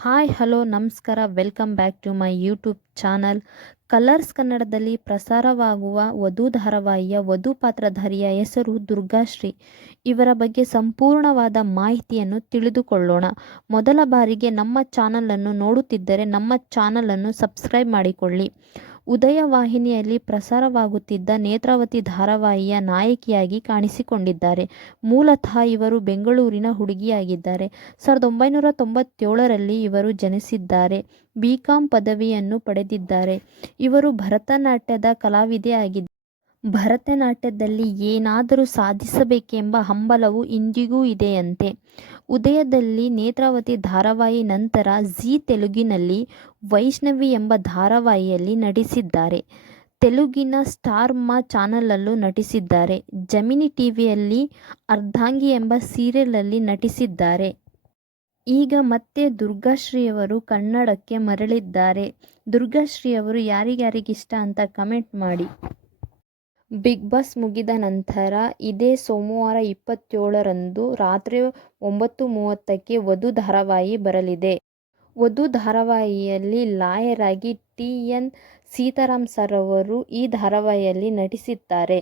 Hi hello ನಮಸ್ಕಾರ welcome back to my YouTube channel. Colors ಕನ್ನಡದಲ್ಲಿ ಪ್ರಸಾರವಾಗುವ ವಧು ಧಾರಾವಾಹಿಯ ವಧು ಪಾತ್ರಧಾರಿಯ ಹೆಸರು ದುರ್ಗಾಶ್ರೀ. ಇವರ ಬಗ್ಗೆ ಸಂಪೂರ್ಣವಾದ ಮಾಹಿತಿಯನ್ನು ತಿಳಿದುಕೊಳ್ಳೋಣ. ಮೊದಲ ಬಾರಿಗೆ ನಮ್ಮ ಚಾನಲನ್ನು ನೋಡುತ್ತಿದ್ದರೆ ನಮ್ಮ ಚಾನಲನ್ನು ಸಬ್ಸ್ಕ್ರೈಬ್ ಮಾಡಿಕೊಳ್ಳಿ. ಉದಯ ವಾಹಿನಿಯಲ್ಲಿ ಪ್ರಸಾರವಾಗುತ್ತಿದ್ದ ನೇತ್ರಾವತಿ ಧಾರಾವಾಹಿಯ ನಾಯಕಿಯಾಗಿ ಕಾಣಿಸಿಕೊಂಡಿದ್ದಾರೆ. ಮೂಲತಃ ಇವರು ಬೆಂಗಳೂರಿನ ಹುಡುಗಿಯಾಗಿದ್ದಾರೆ. 1997ರಲ್ಲಿ ಇವರು ಜನಿಸಿದ್ದಾರೆ. BCom ಪದವಿಯನ್ನು ಪಡೆದಿದ್ದಾರೆ. ಇವರು ಭರತನಾಟ್ಯದ ಕಲಾವಿದೆ ಆಗಿದ್ದಾರೆ. ಭರತನಾಟ್ಯದಲ್ಲಿ ಏನಾದರೂ ಸಾಧಿಸಬೇಕೆಂಬ ಹಂಬಲವು ಇಂದಿಗೂ ಇದೆಯಂತೆ. ಉದಯದಲ್ಲಿ ನೇತ್ರಾವತಿ ಧಾರಾವಾಹಿ ನಂತರ ಜೀ ತೆಲುಗಿನಲ್ಲಿ ವೈಷ್ಣವಿ ಎಂಬ ಧಾರಾವಾಹಿಯಲ್ಲಿ ನಟಿಸಿದ್ದಾರೆ. ತೆಲುಗಿನ ಸ್ಟಾರ್ ಮಾ ಚಾನಲಲ್ಲೂ ನಟಿಸಿದ್ದಾರೆ. ಜಮಿನಿ ಟಿವಿಯಲ್ಲಿ ಅರ್ಧಾಂಗಿ ಎಂಬ ಸೀರಿಯಲಲ್ಲಿ ನಟಿಸಿದ್ದಾರೆ. ಈಗ ಮತ್ತೆ ದುರ್ಗಾಶ್ರೀಯವರು ಕನ್ನಡಕ್ಕೆ ಮರಳಿದ್ದಾರೆ. ದುರ್ಗಾಶ್ರೀಯವರು ಯಾರಿಗಾರಿಗಿಷ್ಟ ಅಂತ ಕಮೆಂಟ್ ಮಾಡಿ. ಬಿಗ್ ಬಾಸ್ ಮುಗಿದ ನಂತರ ಇದೇ ಸೋಮವಾರ 27ರಂದು ರಾತ್ರಿ 9:30ಕ್ಕೆ ವಧು ಧಾರಾವಾಹಿ ಬರಲಿದೆ. ವಧು ಧಾರಾವಾಹಿಯಲ್ಲಿ ಲಾಯರ್ ಆಗಿ TN ಸೀತಾರಾಮ್ ಸರ್ ಅವರು ಈ ಧಾರಾವಾಹಿಯಲ್ಲಿ ನಟಿಸಿದ್ದಾರೆ.